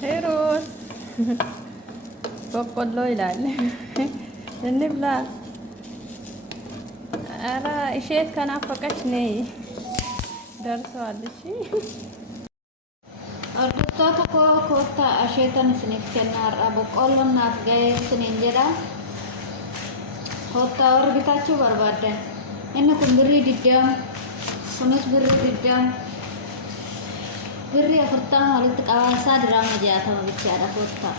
Terus boqqolloo ilaali. Inni bilaa ara isheet kanaaf faqashne darsaal ishii. Hordoftoota koo koottaa asheetan isiniif kennaarra boqqoolloon naaf ga'ee isiniin jedha. Koottaa warri bitachuu barbaaddan. Inni kun birrii 20, kunis birrii 20, birrii 40 walitti qabaasaa diraama 60 bichaadha koottaa.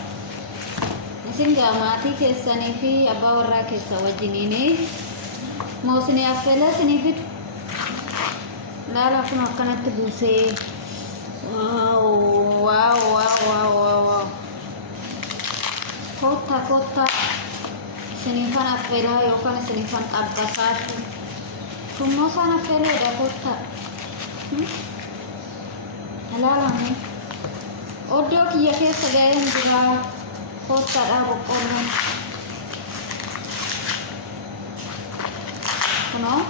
Isin gaa maatii keessanii fi abbaa warraa keessa wajjiniin moo isinii affeelee isinii fidu. Laala kun akkanatti buusee. Wow. Kotta sinifan affeelaa yookaan sinifan qabbasaatu kummoo isaan affeeleedha kotta ilaalame oddoo kiyya keessa ga'een jiraa kottaadhaa boqqoolloon kunoo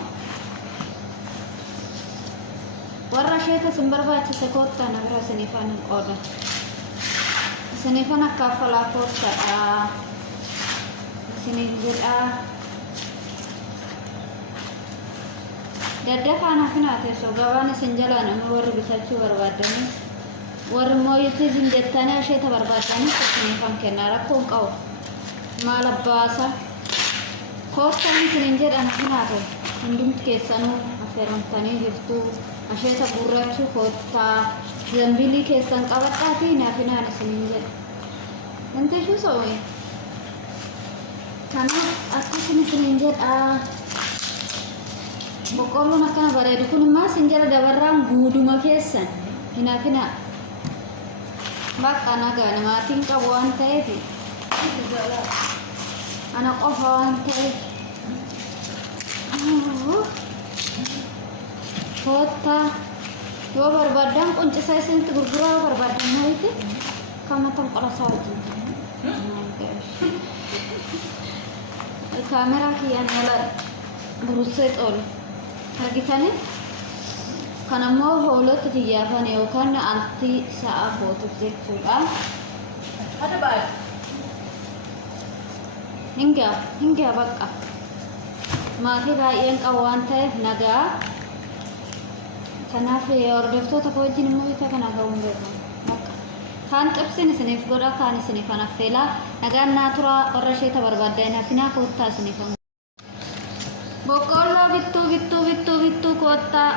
warra asheeta sin barbaachise koottaa na bira sinifan hin qooda sinifan akka affalaa kottaadhaa isiniin jedhaa daddafaan hafina teessoo gabaan isin jalaa namni warri bitachuu barbaadanii warri mooyyitti isin jettanii asheeta barbaadanii isiniifan kennaa rakkoon qabu maal abbaasa koottaan isiniin jedhan hafina ta'e hundumti keessanuu affeeramtanii jirtu asheeta gurrachuu koottaa zambilii keessan qabadhaatii naafinaan isiniin jedha intishuu soome kanaaf akkasuma isiniin jedha boqqoolloon akkana bareedu kun immoo isin jala dabarraan guuduma keessan hinaafina bakka nagaa namaatiin qabu waan ta'eef ana qofa waan ta'eef koottaa yoo barbaaddan quncisaa isinitti gurguraa yoo barbaaddan maaliiti kamatan qorasaa wajjin kameraa kiyyaan ala burussee xoolu argitanii kan ammoo hoolota xiyyaafan yookaan altii sa'a footuuf jechuudha. Hingaa bakka maatii baay'een qabu waan ta'eef nagaa kanaaf hordoftoota koo wajjin immoo bita kana ga'uun beekamu bakka kaan xibsin isiniif godha kaan isiniif kan affeelaa nagaan naa turaa warra asheeta barbaaddan hafinaa koottaa isiniif boqqolloo bittuu koottaa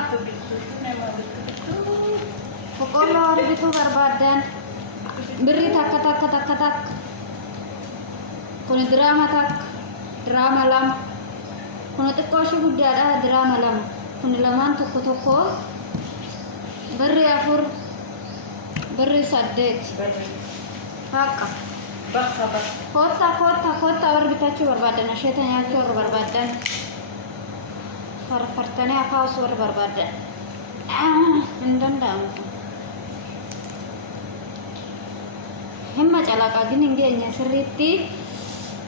boqqolloo warri bituu barbaaddan birrii takka kun diraama takka diraama lama kun xiqqoo ishii guddaadha diraama lama kun lamaan tokko birrii 4 birrii 8 haqqa koottaa warri bitachuu barbaaddan asheeta nyaachuu warri barbaaddan farfartanii akaawus warri barbaaddan hin danda'amu himma calaqaa gin hin geenye sirriitti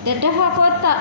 daddafaa koottaa